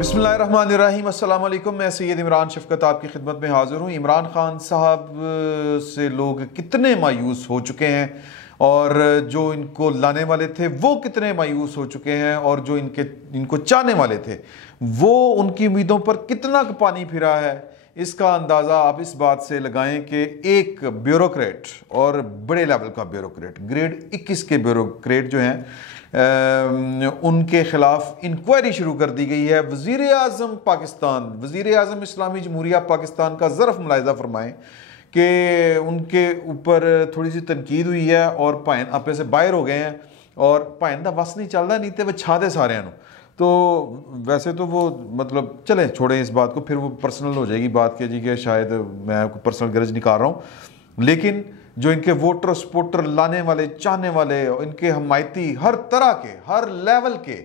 बिस्मिल्लाहिर्रहमानिर्रहीम, अस्सलाम वालेकुम। मैं सैयद इमरान शफकत आपकी खिदमत में हाज़िर हूँ। इमरान खान साहब से लोग कितने मायूस हो चुके हैं और जो इनको लाने वाले थे वो कितने मायूस हो चुके हैं और जो इनको चाहने वाले थे वो उनकी उम्मीदों पर कितना पानी फिरा है, इसका अंदाज़ा आप इस बात से लगाएं कि एक ब्यूरोक्रेट और बड़े लेवल का ब्यूरोक्रेट, ग्रेड 21 के ब्यूरोक्रेट जो हैं उनके खिलाफ इंक्वायरी शुरू कर दी गई है। वज़ीर आज़म पाकिस्तान, वज़ीर आज़म इस्लामी जमहूरिया पाकिस्तान का ज़रफ़ मुलाहिज़ा फरमाएं कि उनके ऊपर थोड़ी सी तनकीद हुई है और भाएं आपे से बाहर हो गए हैं और भाएं दा वस नहीं चलता, नहीं तो वह छादे सारे तो वैसे तो वो मतलब चले छोड़ें इस बात को, फिर वो पर्सनल हो जाएगी बात के जी कि शायद मैं पर्सनल गरज निकाल रहा हूँ। लेकिन जो इनके वोटर सपोर्टर लाने वाले, चाहने वाले, इनके हमायती हर तरह के, हर लेवल के,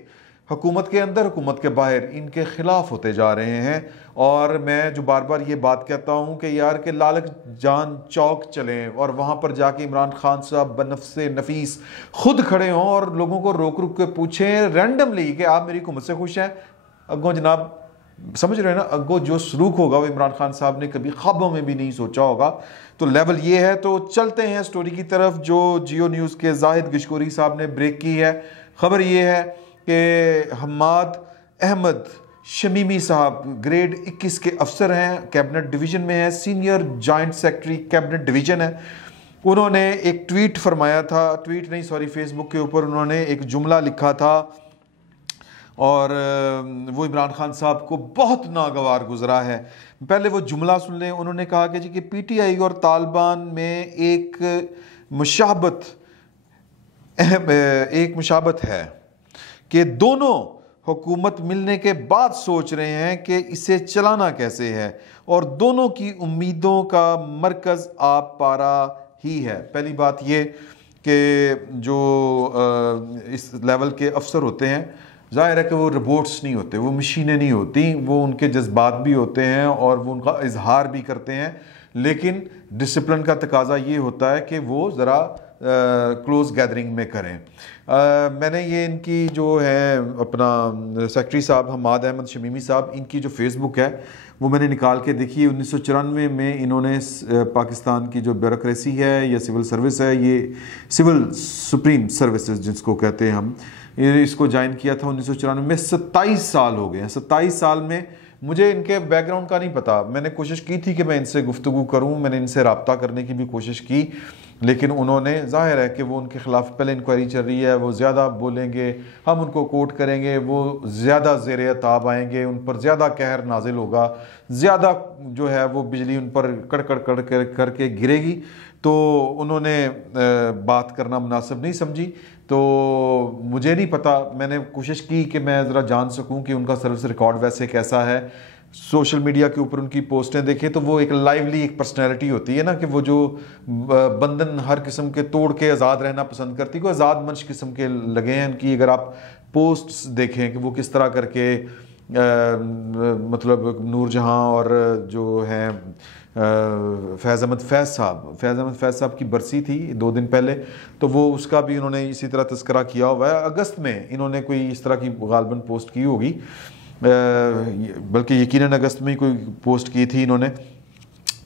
हुकूमत के अंदर हुकूमत के बाहर इनके खिलाफ होते जा रहे हैं। और मैं जो बार बार ये बात कहता हूँ कि यार के लालच जान चौक चलें और वहाँ पर जाके इमरान खान साहब बनफ़्से नफीस खुद खड़े हों और लोगों को रोक रुक के पूछें रैंडमली कि आप मेरी हुकूमत से खुश हैं। अगों जनाब समझ रहे हैं ना, अगो जो सलूक होगा वो इमरान खान साहब ने कभी ख्वाबों में भी नहीं सोचा होगा। तो लेवल ये है। तो चलते हैं स्टोरी की तरफ जो जियो न्यूज़ के जाहिद गिशकोरी साहब ने ब्रेक की है। खबर ये है कि हम्माद अहमद शमीमी साहब ग्रेड 21 के अफसर हैं, कैबिनेट डिवीज़न में है, senior joint secretary cabinet division है। उन्होंने एक ट्वीट फरमाया था, ट्वीट नहीं सॉरी फेसबुक के ऊपर उन्होंने एक जुमला लिखा था और वो इमरान खान साहब को बहुत नागवार गुजरा है। पहले वो जुमला सुन लें। उन्होंने कहा कि जी कि पीटीआई और तालिबान में एक मुशाबत है कि दोनों हुकूमत मिलने के बाद सोच रहे हैं कि इसे चलाना कैसे है और दोनों की उम्मीदों का मरकज़ आप पारा ही है। पहली बात ये कि जो इस लेवल के अफसर होते हैं, ज़ाहिर है कि वो रोबोट्स नहीं होते, वो मशीनें नहीं होती, वो उनके जज्बात भी होते हैं और वो उनका इजहार भी करते हैं। लेकिन डिसिप्लिन का तकाजा ये होता है कि वो ज़रा क्लोज गैदरिंग में करें। मैंने ये इनकी जो है अपना सेक्रेटरी साहब हम्माद अहमद शमीमी साहब, इनकी जो फेसबुक है वो मैंने निकाल के देखी है। 1994 में इन्होंने पाकिस्तान की जो ब्यूरोक्रेसी है या सिविल सर्विस है, ये सिविल सुप्रीम सर्विसेज जिसको कहते हैं हम, इसको ज्वाइन किया था 1994 में। 27 साल हो गए हैं। 27 साल में मुझे इनके बैकग्राउंड का नहीं पता। मैंने कोशिश की थी कि मैं इनसे गुफ्तगू करूं, मैंने इनसे रब्ता करने की भी कोशिश की, लेकिन उन्होंने, जाहिर है कि वो उनके ख़िलाफ़ पहले इंक्वायरी चल रही है, वो ज़्यादा बोलेंगे, हम उनको कोर्ट करेंगे, वो ज़्यादा ज़ेर ताब आएंगे, उन पर ज़्यादा कहर नाजिल होगा, ज़्यादा जो है वो बिजली उन पर कड़कड़ कड़ करके गिरेगी। तो उन्होंने बात करना मुनासिब नहीं समझी। तो मुझे नहीं पता, मैंने कोशिश की कि मैं ज़रा जान सकूं कि उनका सर्विस रिकॉर्ड वैसे कैसा है। सोशल मीडिया के ऊपर उनकी पोस्टें देखें तो वो एक लाइवली एक पर्सनैलिटी होती है ना, कि वो जो बंधन हर किस्म के तोड़ के आज़ाद रहना पसंद करती है, कोई आज़ाद मंच किस्म के लगे हैं उनकी। अगर आप पोस्ट्स देखें कि वो किस तरह करके मतलब नूरजहां और जो हैं फैज़ अहमद फैज़ साहब की बरसी थी 2 दिन पहले, तो वो उसका भी इन्होंने इसी तरह तस्करा किया हुआ है। अगस्त में इन्होंने कोई इस तरह की गालबन पोस्ट की होगी, बल्कि यकीनन अगस्त में ही कोई पोस्ट की थी इन्होंने,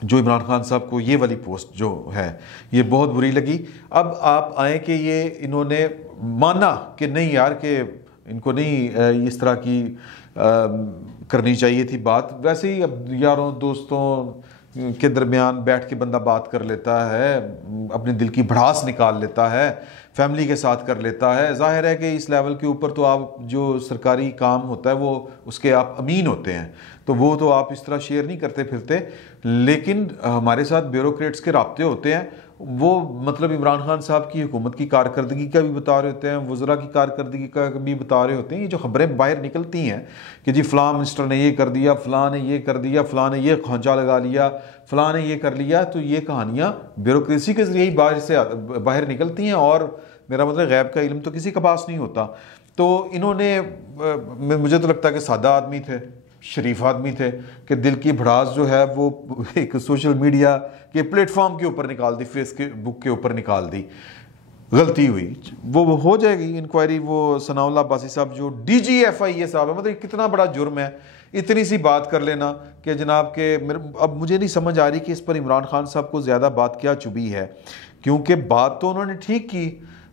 जो इमरान खान साहब को ये वाली पोस्ट जो है ये बहुत बुरी लगी। अब आप आए कि ये इन्होंने माना कि नहीं यार कि इनको नहीं इस तरह की करनी चाहिए थी बात। वैसे ही अब यारों दोस्तों के दरमियान बैठ के बंदा बात कर लेता है, अपने दिल की भड़ास निकाल लेता है, फैमिली के साथ कर लेता है। जाहिर है कि इस लेवल के ऊपर तो आप जो सरकारी काम होता है वो उसके आप अमीन होते हैं, तो वो तो आप इस तरह शेयर नहीं करते फिरते। लेकिन हमारे साथ ब्यूरोक्रेट्स के राब्ते होते हैं, वो मतलब इमरान खान साहब की हुकूमत की कारकर्दगी का भी बता रहे होते हैं, वज़रा की कारकर्दगी का भी बता रहे होते हैं। ये जो खबरें बाहर निकलती हैं कि जी फ़लाँ मिनिस्टर ने ये कर दिया, फ़लाँ ने ये कर दिया, फ़लाँ ने ये खोंचा लगा लिया, फ़लाँ ने ये कर लिया, तो ये कहानियाँ ब्यूरोक्रेसी के ज़रिए ही बाहर निकलती हैं। और मेरा मतलब गैब का इल्म तो किसी के पास नहीं होता। तो इन्होंने, मुझे तो लगता है कि सादा आदमी थे, शरीफ आदमी थे, कि दिल की भड़ास जो है वो एक सोशल मीडिया के प्लेटफॉर्म के ऊपर निकाल दी, फेसबुक के ऊपर निकाल दी। गलती हुई, वो हो जाएगी इंक्वायरी। वो सनाउल्लाह अब्बासी साहब जो DGFIA साहब है, मतलब कितना बड़ा जुर्म है इतनी सी बात कर लेना कि जनाब के अब मुझे नहीं समझ आ रही कि इस पर इमरान खान साहब को ज़्यादा बात क्या चुभी है, क्योंकि बात तो उन्होंने ठीक की,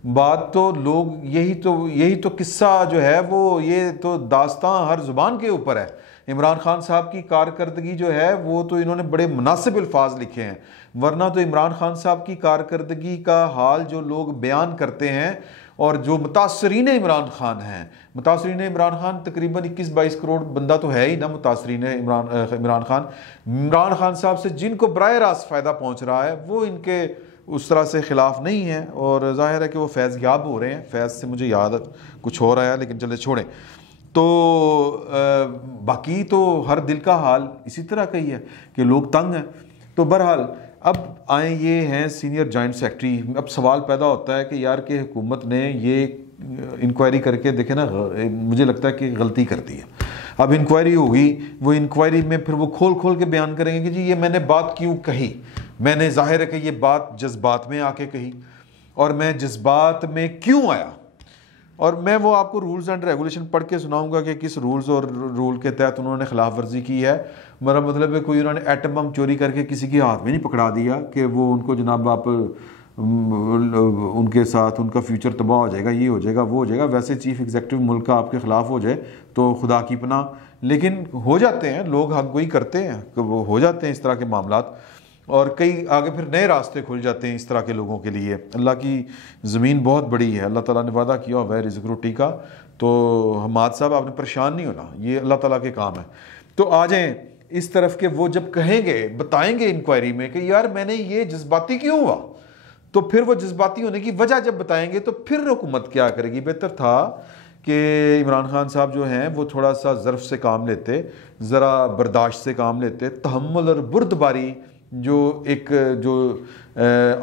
बात तो लोग यही तो किस्सा जो है वो ये तो दास्तां हर ज़ुबान के ऊपर है। इमरान खान साहब की कारकर्दगी जो है वो तो इन्होंने बड़े मुनासिब अल्फाज लिखे हैं, वरना तो इमरान खान साहब की कारकर्दगी का हाल जो लोग बयान करते हैं और जो मुतासरीन इमरान खान हैं, मुतासरीन इमरान खान तकरीबन 21-22 करोड़ बंदा तो है ही ना मुतासरीन इमरान खान साहब से जिनको बराह रास्त फ़ायदा पहुँच रहा है वो इनके उस तरह से ख़िलाफ़ नहीं है। और ज़ाहिर है कि वो फैज़ याब हो रहे हैं, फैज़ से मुझे याद कुछ हो रहा है लेकिन चले छोड़ें। तो बाकी तो हर दिल का हाल इसी तरह का ही है कि लोग तंग हैं। तो बहरहाल अब आए ये हैं सीनियर जॉइंट सेक्रेटरी। अब सवाल पैदा होता है कि यार कि हुकूमत ने ये इंक्वायरी करके देखे ना, मुझे लगता है कि गलती कर दी है। अब इंक्वायरी होगी, वो इंक्वायरी में फिर वो खोल खोल के बयान करेंगे कि जी ये मैंने बात क्यों कही, मैंने ज़ाहिर है कि ये बात जज्बात में आके कही और मैं जज्बात में क्यों आया। और मैं वो आपको रूल्स एंड रेगुलेशन पढ़ के सुनाऊंगा कि किस रूल्स और रूल के तहत उन्होंने खिलाफ वर्जी की है। मेरा मतलब है कोई उन्होंने एटम बम चोरी करके किसी के हाथ में नहीं पकड़ा दिया कि वो उनको जनाब आप उनके साथ उनका फ्यूचर तबाह हो जाएगा, ये हो जाएगा, वो हो जाएगा। वैसे चीफ एग्जीक्यूटिव मुल्क का आपके ख़िलाफ़ हो जाए तो खुदा की पनाह, लेकिन हो जाते हैं लोग, हक गोई करते हैं, वो हो जाते हैं इस तरह के मामलात और कई आगे फिर नए रास्ते खुल जाते हैं इस तरह के लोगों के लिए। अल्लाह की ज़मीन बहुत बड़ी है, अल्लाह ताला ने वादा किया हुआ है रिज़्क़ रोटी का। तो हमाद साहब आपने परेशान नहीं होना, ये अल्लाह ताला के काम है। तो आ जाएं इस तरफ के, वो जब कहेंगे बताएंगे इंक्वायरी में कि यार मैंने ये जज्बाती क्यों हुआ, तो फिर वो जज्बाती होने की वजह जब बताएंगे तो फिर हुकूमत क्या करेगी। बेहतर था कि इमरान खान साहब जो हैं वो थोड़ा सा ज़र्फ़ से काम लेते, ज़रा बर्दाश्त से काम लेते। तहम्मुल और बुर्दबारी जो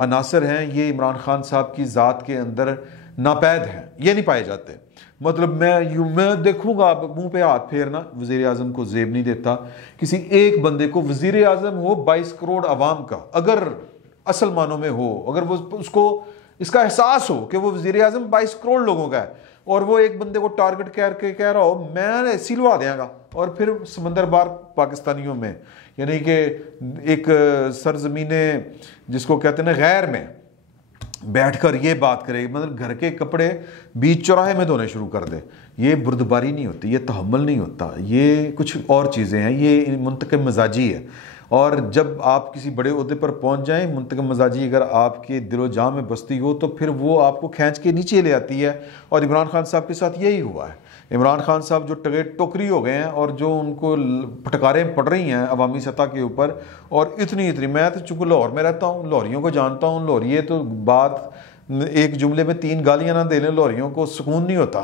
अनासर हैं ये इमरान खान साहब की ज़ात के अंदर नापैद हैं, ये नहीं पाए जाते। मतलब मैं देखूंगा मुंह पे हाथ फेरना, वज़ीर आज़म को जेब नहीं देता। किसी एक बंदे को वज़ीर आज़म हो 22 करोड़ अवाम का, अगर असल मानों में हो, अगर वो उसको इसका एहसास हो कि वो वज़ीर आज़म 22 करोड़ लोगों का है और वो एक बंदे को टारगेट करके कह रहा हो मैं सिलवा देंगा, और फिर समंदर बार पाकिस्तानियों में, यानी कि एक सरजमीने जिसको कहते हैं ना गैर में बैठकर ये बात करे, मतलब घर के कपड़े बीच चौराहे में धोने शुरू कर दे, ये बुर्दबारी नहीं होती, ये तहम्मुल नहीं होता, ये कुछ और चीज़ें हैं, ये मुंतकम मिजाजी है। और जब आप किसी बड़े ओहदे पर पहुंच जाएं, मुंतकम मिजाजी अगर आपके दिलो जाँ में बसती हो तो फिर वो आपको खींच के नीचे ले आती है। और इमरान खान साहब के साथ यही हुआ है। इमरान खान साहब जो टोकरी हो गए हैं और जो उनको फटकारें पड़ रही हैं अवामी सतह के ऊपर, और इतनी मैं तो चूँकि लाहौर में रहता हूँ, लाहौरियों को जानता हूँ, लाहौरिये तो बात एक जुमले में 3 गालियाँ ना दे लें लाहौरियों को सुकून नहीं होता।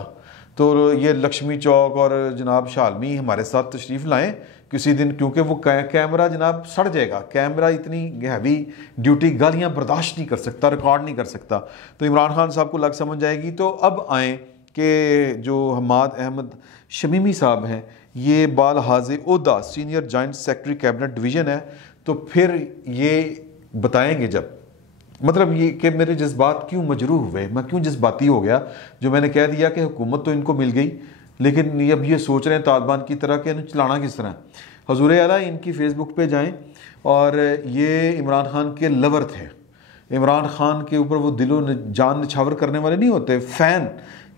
तो ये लक्ष्मी चौक और जनाब शालमी हमारे साथ तशरीफ़ लाएँ किसी दिन, क्योंकि वो कैमरा जनाब सड़ जाएगा, कैमरा इतनी हैवी ड्यूटी गालियाँ बर्दाश्त नहीं कर सकता, रिकॉर्ड नहीं कर सकता। तो इमरान खान साहब को लग समझ जाएगी। तो अब आएँ कि जो हमाद अहमद शमीमी साहब हैं, ये बाल हाज़े ओहदा senior joint secretary cabinet division है, तो फिर ये बताएंगे जब, मतलब ये कि मेरे जज्बात क्यों मजरूह हुए, मैं क्यों जज्बाती हो गया, जो मैंने कह दिया कि हुकूमत तो इनको मिल गई, लेकिन अब ये सोच रहे हैं तालिबान की तरह कि इन्हें चलाना किस तरह। हजूर आला इनकी फ़ेसबुक पे जाएं, और ये इमरान खान के लवर थे, इमरान खान के ऊपर वो दिलो जान निछावर करने वाले नहीं होते, फ़ैन,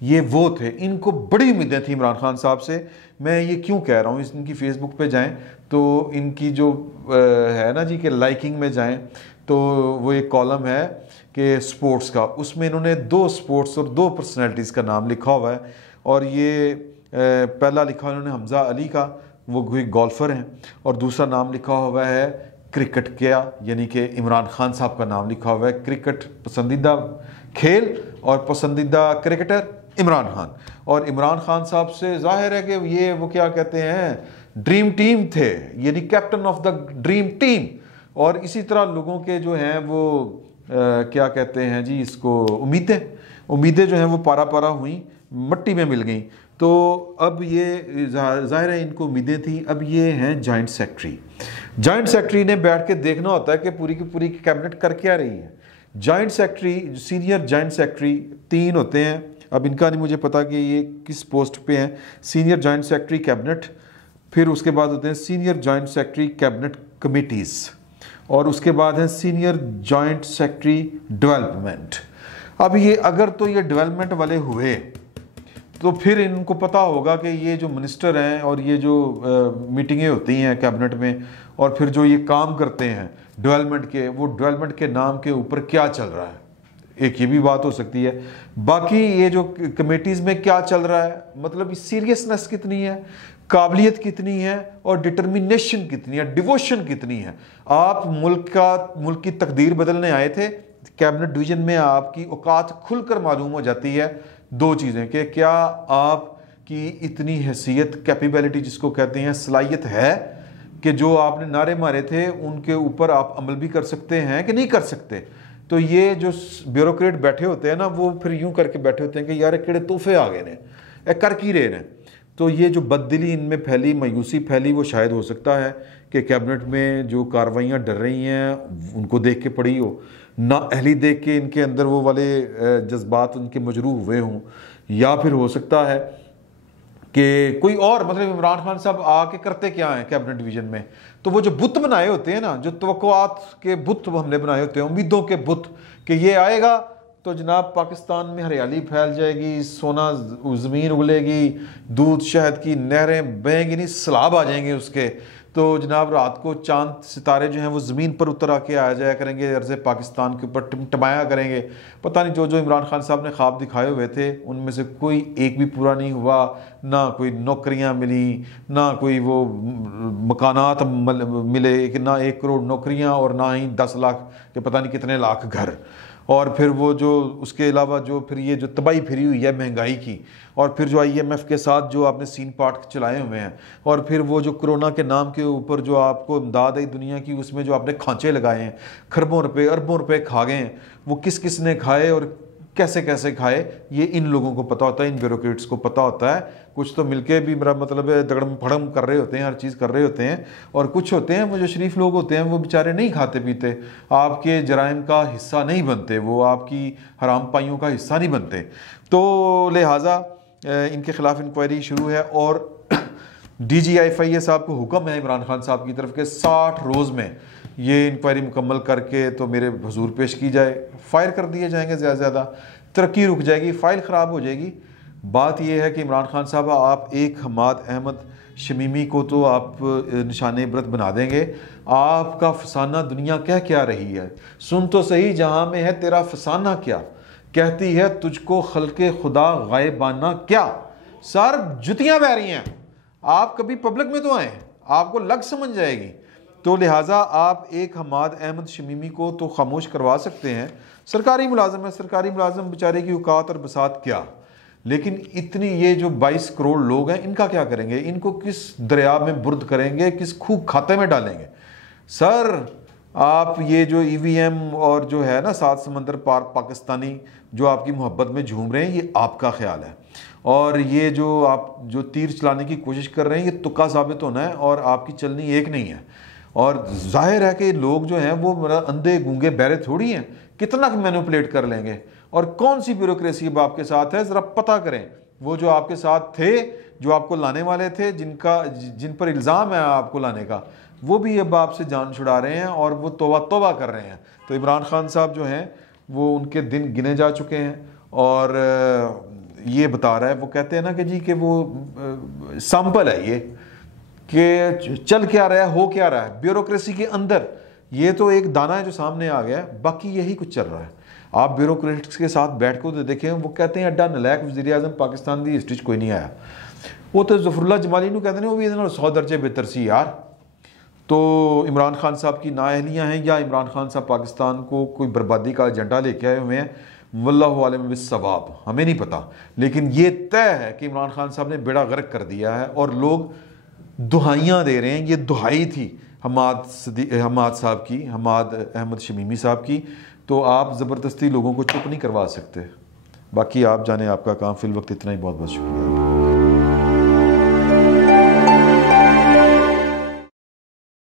ये वो थे। इनको बड़ी उम्मीदें थी इमरान खान साहब से। मैं ये क्यों कह रहा हूँ, इनकी फ़ेसबुक पे जाएं तो इनकी जो है ना जी कि लाइकिंग में जाएं तो वो एक कॉलम है कि स्पोर्ट्स का, उसमें इन्होंने 2 स्पोर्ट्स और 2 पर्सनैलिटीज़ का नाम लिखा हुआ है। और ये पहला लिखा उन्होंने हमज़ा अली का, वो कोई गोल्फ़र हैं, और दूसरा नाम लिखा हुआ है क्रिकेट का, यानी कि इमरान खान साहब का नाम लिखा हुआ है। क्रिकेट पसंदीदा खेल और पसंदीदा क्रिकेटर इमरान खान। और इमरान खान साहब से जाहिर है कि ये वो क्या कहते हैं ड्रीम टीम थे, यानी captain of the dream team. और इसी तरह लोगों के जो हैं वो क्या कहते हैं जी इसको, उम्मीदें जो हैं वो पारा पारा हुई, मट्टी में मिल गई। तो अब ये जाहिर है इनको उम्मीदें थी। अब ये हैं जॉइंट सेक्रेटरी। जॉइंट सेक्रेटरी ने बैठ के देखना होता है कि पूरी की पूरी कैबिनेट कर क्या रही है, joint secretary, senior joint secretary 3 होते हैं। अब इनका नहीं मुझे पता कि ये किस पोस्ट पे हैं। सीनियर जॉइंट सेक्रेटरी कैबिनेट, फिर उसके बाद होते हैं senior joint secretary cabinet committees, और उसके बाद है सीनियर जॉइंट सेक्रेटरी डेवलपमेंट। अब ये अगर तो ये डेवलपमेंट वाले हुए तो फिर इनको पता होगा कि ये जो मिनिस्टर हैं और ये जो मीटिंगें होती हैं कैबिनेट में और फिर जो ये काम करते हैं डेवलपमेंट के, वो डेवलपमेंट के नाम के ऊपर क्या चल रहा है, एक ये भी बात हो सकती है। बाकी ये जो कमेटीज़ में क्या चल रहा है, मतलब सीरियसनेस कितनी है, काबिलियत कितनी है और डिटर्मिनेशन कितनी है, डिवोशन कितनी है। आप मुल्क की तकदीर बदलने आए थे, कैबिनेट डिवीजन में आपकी औकात खुलकर मालूम हो जाती है 2 चीज़ें कि क्या आपकी इतनी हैसियत, कैपेबिलिटी जिसको कहते हैं, सलाहियत है कि जो आपने नारे मारे थे उनके ऊपर आप अमल भी कर सकते हैं कि नहीं कर सकते। तो ये जो ब्यूरोक्रेट बैठे होते हैं ना, वो फिर यूं करके बैठे होते हैं कि यार केड़े तोहफे आ गए ने, कर की रहे हैं। तो ये जो बददिली इनमें फैली, मायूसी फैली, वो शायद हो सकता है कि कैबिनेट में जो कार्रवाइयाँ डर रही हैं उनको देख के पड़ी हो, ना अहली देख के इनके अंदर वो वाले जज्बात उनके मजरूह हुए हों, या फिर हो सकता है कि कोई और, मतलब इमरान खान साहब आके करते क्या हैं कैबिनेट डिवीजन में, तो वो जो बुत बनाए होते हैं ना, जो तवक्कुआत के बुत हमने बनाए होते हैं, उम्मीदों के बुत, कि ये आएगा तो जनाब पाकिस्तान में हरियाली फैल जाएगी, सोना ज़मीन उगलेगी, दूध शहद की नहरें बहेंगी नहीं, सैलाब आ जाएंगे उसके, तो जनाब रात को चांद सितारे जो हैं वो ज़मीन पर उतर आके आ जाया करेंगे, अर्ज़ पाकिस्तान के ऊपर टिमटमाया करेंगे। पता नहीं जो जो इमरान खान साहब ने ख्वाब दिखाए हुए थे उनमें से कोई एक भी पूरा नहीं हुआ। ना कोई नौकरियां मिली, ना कोई वो मकानात मिले, ना 1 करोड़ नौकरियां और ना ही 10 लाख के पता नहीं कितने लाख घर। और फिर वो जो उसके अलावा जो फिर ये जो तबाही फिरी हुई है महंगाई की, और फिर जो IMF के साथ जो आपने सीन पार्ट चलाए हुए हैं, और फिर वो जो कोरोना के नाम के ऊपर जो आपको इमदाद है दुनिया की, उसमें जो आपने खांचे लगाए हैं, खरबों रुपए अरबों रुपए खा गए हैं, वो किस किस ने खाए और कैसे कैसे खाए, ये इन लोगों को पता होता है, इन ब्यूरोक्रेट्स को पता होता है। कुछ तो मिलके भी मेरा मतलब है दगड़म फड़म कर रहे होते हैं, हर चीज़ कर रहे होते हैं, और कुछ होते हैं वो जो शरीफ लोग होते हैं वो बेचारे नहीं खाते पीते, आपके जराइम का हिस्सा नहीं बनते, वो आपकी हराम पाइयों का हिस्सा नहीं बनते। तो लिहाजा इनके खिलाफ इंक्वायरी शुरू है, और DGI साहब को हुक्म है इमरान खान साहब की तरफ के 60 रोज़ में ये इंक्वायरी मुकम्मल करके तो मेरे हुजूर पेश की जाए। फायर कर दिए जाएंगे, ज़्यादा से ज़्यादा तरक्की रुक जाएगी, फ़ाइल ख़राब हो जाएगी। बात यह है कि इमरान खान साहब आप एक हमाद अहमद शमीमी को तो आप निशान इबरत बना देंगे, आपका फसाना दुनिया कह क्या रही है, सुन तो सही जहाँ में है तेरा फसाना क्या, कहती है तुझको खल्के खुदा गायबाना क्या। सर जुतियाँ बह रही हैं, आप कभी पब्लिक में तो आए, आपको लग समझ जाएगी। तो लिहाजा आप एक हमाद अहमद शमीमी को तो खामोश करवा सकते हैं, सरकारी मुलाजम है, सरकारी मुलाजम बेचारे की औकात और बसात क्या, लेकिन इतनी ये जो 22 करोड़ लोग हैं इनका क्या करेंगे, इनको किस दरिया में बुर्द करेंगे, किस खूब खाते में डालेंगे। सर आप ये जो EVM और जो है ना 7 समंदर पार पाकिस्तानी जो आपकी मोहब्बत में झूम रहे हैं, ये आपका ख्याल है, और ये जो आप जो तीर चलाने की कोशिश कर रहे हैं ये तुक्का साबित होना है, और आपकी चलनी एक नहीं है। और जाहिर है कि लोग जो हैं वो मेरा अंधे गूंगे बहरे थोड़ी हैं, कितना मैनिपुलेट कर लेंगे, और कौन सी ब्यूरोक्रेसी अब आपके साथ है ज़रा पता करें। वो जो आपके साथ थे, जो आपको लाने वाले थे, जिन पर इल्ज़ाम है आपको लाने का, वो भी अब आपसे जान छुड़ा रहे हैं और वो तौबा तौबा कर रहे हैं। तो इमरान खान साहब जो हैं वो उनके दिन गिने जा चुके हैं, और ये बता रहा है, वो कहते हैं ना कि जी कि वो सैंपल है ये कि चल क्या रहा है, हो क्या रहा है ब्यूरोक्रेसी के अंदर। ये तो एक दाना है जो सामने आ गया है, बाकी यही कुछ चल रहा है। आप ब्यूरोक्रेट्स के साथ बैठ को तो देखें, वो कहते हैं अड्डा नलैक वज़ीर आज़म पाकिस्तान की हिस्ट्री कोई नहीं आया। वो तो ज़फ़रुल्लाह जमाली को कहते हैं वो भी 100 दर्जे बेहतर सी यार। तो इमरान खान साहब की नाअहलियाँ हैं, या इमरान खान साहब पाकिस्तान को कोई बर्बादी का एजेंडा लेके आए हुए हैं, वल्लाहु आलिम बिस्सवाब, हमें नहीं पता। लेकिन ये तय है कि इमरान खान साहब ने बेड़ा गर्क कर दिया है, और लोग दुहाइयाँ दे रहे हैं। ये दुहाई थी हमाद साहब की, हमाद अहमद शमीमी साहब की। तो आप ज़बरदस्ती लोगों को चुप नहीं करवा सकते। बाकी आप जाने, आपका काम फिल वक्त इतना ही। बहुत बहुत शुक्रिया।